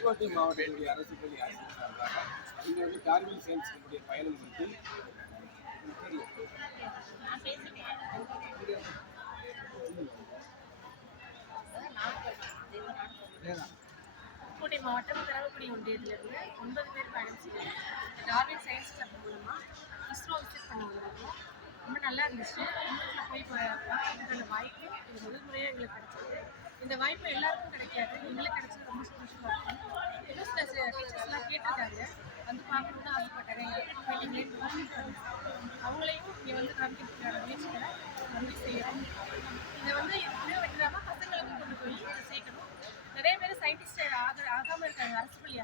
புதுக்கோட்டை மாவட்டத்துடைய அரசு பள்ளி ஆசிரியர் சார்பாக இங்கே வந்து டார்வின் சயின்ஸினுடைய பயணம் குறித்து புதுக்கோட்டை மாவட்டம் கரவக்குடி ஒன்றியத்திலிருந்து 9 பேர் பயணம் செய்யணும். டார்வின் சயின்ஸ் கிளப் மூலமாக இஸ்ரோ விசிட் பண்ண வந்திருக்கோம். ரொம்ப நல்லா இருந்துச்சு. விண்வெளியில் போய் பார்க்கறதுக்கான வாய்ப்பு இது முதல் முறையாக எங்களுக்கு கிடைச்சது. இந்த வாய்ப்பு எல்லாருக்கும் கிடைக்காது. எங்களுக்கு கிடைச்சது ரொம்ப சந்தோஷமாக இருக்கும். இன்னும் சில டீச்சர்ஸ்லாம் கேட்டிருக்காங்க, வந்து பார்க்கணுன்னு ஆசைப்பட்டாங்க. அவங்களையும் இங்கே வந்து காமிக்கிறதுக்கான முயற்சிகளை நம்பி செய்கிறோம். இதை வந்து எப்படியோ விட்டுறாமல் பசங்களுக்கும் கொண்டு போய் இதை சேர்க்கணும். நிறைய பேர் சயின்டிஸ்ட் ஆகாமல் இருக்காங்க. அரசு பள்ளி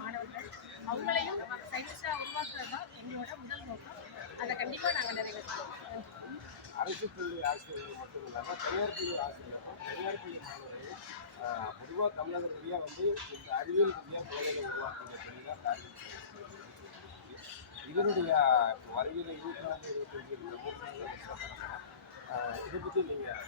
மாணவர்கள் அவங்களையும் சயின்டிஸ்டாக உருவாக்குறது தான் எங்களோட முதல் நோக்கம். அதை கண்டிப்பாக நாங்கள் நிறைவேற்றுவோம். அரசு பள்ளி ஆசிரியர்கள் மட்டும் இல்லாமல் தனியார் பள்ளி ஆசிரியர்கள் தனியார் பள்ளி மாணவர்கள் பொதுவாக தமிழக ரீதியாக வந்து இந்த அறிவியல் ரீதியாக குழந்தைகளை உருவாக்குகிற பள்ளி தான் டார்வின் சயின்ஸ். இதனுடைய வருகிற 24 25 இந்த 3 நாள் இதை பற்றி நீங்கள்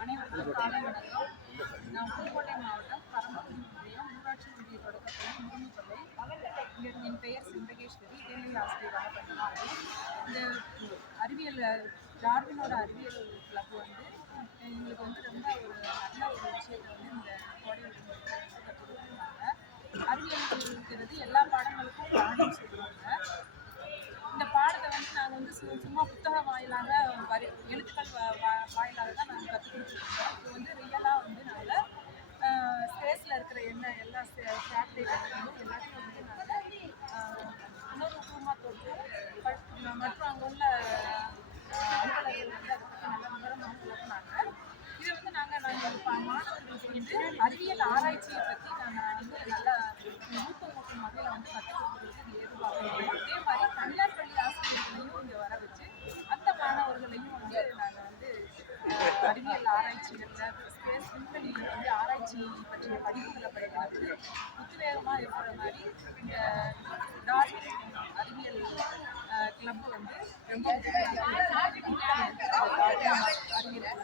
அனைவருக்கும் காலை வணக்கம். நான் புதுக்கோட்டை மாவட்டம் கரம்பக்குடி ஒன்றியம் ஊராட்சி ஒன்றிய தொடக்கப்பள்ளி முருங்கப்பள்ளி. இங்கிருந்து என் பெயர் சிந்தகேஸ்வரி, இடைநிலை ஆசிரியராக பணியாற்றேன். இந்த அறிவியல் டார்வினோட அறிவியல் கிளப் வந்து எங்களுக்கு வந்து ரொம்ப நல்ல ஒரு விஷயத்தை வந்து இந்த கோடை விடுமுறை கற்றுக் கொடுத்துருக்காங்க. அறிவியல்ங்கிறது எல்லா பாடங்களுக்கும் பாடம் சொல்லுவாங்க. இந்த பாடத்தை வந்து நாங்கள் வந்து சும்மா புத்தக வாயிலாக எழுத்துக்கள் வாயிலாக தான் நாங்கள் கற்றுக் கொடுத்துருக்கோம். இது வந்து ரியலாக வந்து நாங்கள் ஸ்பேஸில் இருக்கிற எல்லா சேட்டலைட் எல்லாத்தையும் வந்து நாங்கள் உணர்வுபூர்வமாக தொட்டு மற்றும் அங்கே உள்ள அலுவலர்கள் வந்து அதை பற்றி நல்ல விவரமாக விளக்குனாங்க. இதை வந்து நாங்கள் மாணவர்களுக்கு வந்து அறிவியல் ஆராய்ச்சியை பற்றி நாங்கள் வந்து நல்லா ஊக்கமூட்டும் வகையில் வந்து கற்றுக் கொடுக்குறதுக்கு ஏதுவாக. அதே மாதிரி தனியார் பள்ளி ஆசிரியர்களையும் இங்கே வர வச்சு அந்த மாணவர்களையும் வந்து நாங்கள் வந்து அறிவியல் ஆராய்ச்சிகளில் ஸ்பேஸ் விண்வெளியில் வந்து ஆராய்ச்சி பற்றிய படிப்புகளை படிக்கிறது உத்வேகமாக இருக்கிற மாதிரி இந்த டார்வின் அறிவியல் கிளப் வந்து ரொம்ப அறிவியல்